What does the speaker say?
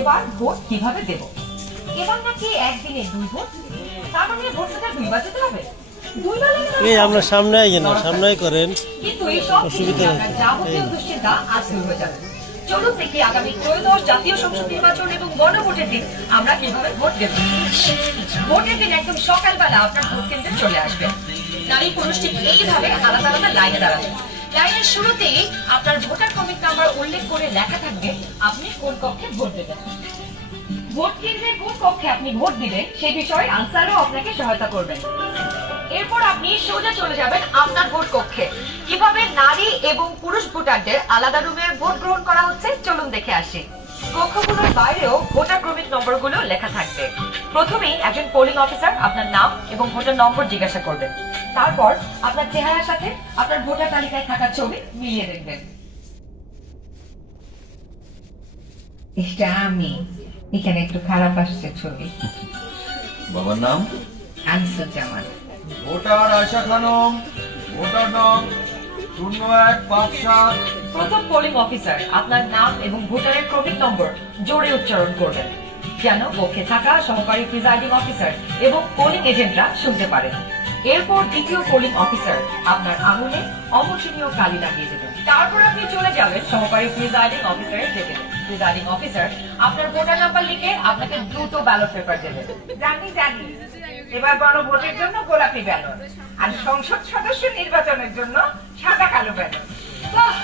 এবার ভোট কিভাবে দেব? এবার নাকি একদিনে 2 ভোট? তার মানে ভোটটা 2বার যেতে হবে? 2বার এই আমরা সামনে আইয়ে না, সামনেই করেন। কিন্তু এই সব অসুবিধা নেই। যাবতীয় দুশ্চিন্তা আজ দূর হয়ে যাবে। চলুন দেখি আগামী ত্রয়োদশ জাতীয় সংসদ নির্বাচন এবং গণভোটের দিন আমরা কিভাবে ভোট দেব। ভোটের দিন একদম সকালবেলা আপনার ভোট কেন্দ্রে চলে আসবেন। নারী পুরুষ ঠিক এইভাবে আলাদা আলাদা লাইনে দাঁড়াবেন। লাইনের শুরুতেই আপনার ভোটার কমিট নাম্বার উল্লেখ করে লেখা থাকবে আপনি কোন কক্ষে ভোট দেবেন। ভোট কেন্দ্রের কোন কক্ষে আপনি ভোট দিবেন সেই বিষয়ে আনসারও আপনাকে সহায়তা করবেন। এরপর আপনি সোজা চলে যাবেন আপনার ভোট কক্ষে। কিভাবে নারী এবং পুরুষ ভোটারদের আলাদা রুমে ভোট গ্রহণ করা হচ্ছে চলুন দেখে আসি। কক্ষগুলোর বাইরেও ভোটার ক্রমিক নম্বরগুলো লেখা থাকবে। প্রথমেই একজন পোলিং অফিসার আপনার নাম এবং ভোটার নম্বর জিজ্ঞাসা করবেন। তারপর আপনার চেহারার সাথে আপনার ভোটার তালিকায় থাকা ছবি মিলিয়ে দেখবেন। এটা আমি, এখানে একটু খারাপ আসছে ছবি। বাবার নাম? আনসুজ্জামান। ভোটার আয়শা খানম, ভোটার নাম 0157। প্রথম পোলিং অফিসার আপনার নাম এবং ভোটারের ক্রমিক নম্বর জোরে উচ্চারণ করবেন যেন কক্ষে থাকা সহকারী প্রিজাইডিং অফিসার এবং পোলিং এজেন্টরা শুনতে পারেন। এরপর দ্বিতীয় পোলিং অফিসার আপনার আঙুলে অমোচনীয় কালি লাগিয়ে দেবেন। তারপর আপনি চলে যাবেন সহকারী প্রিজাইডিং অফিসারের টেবিলে। প্রিজাইডিং অফিসার আপনার ভোটার নাম্বার লিখে আপনাকে দ্রুত ব্যালট পেপার দেবেন। জানি এবার গণভোটের জন্য গোলাপি ব্যালট আর সংসদ সদস্য নির্বাচনের জন্য সাদা কালো ব্যালট। বাহ!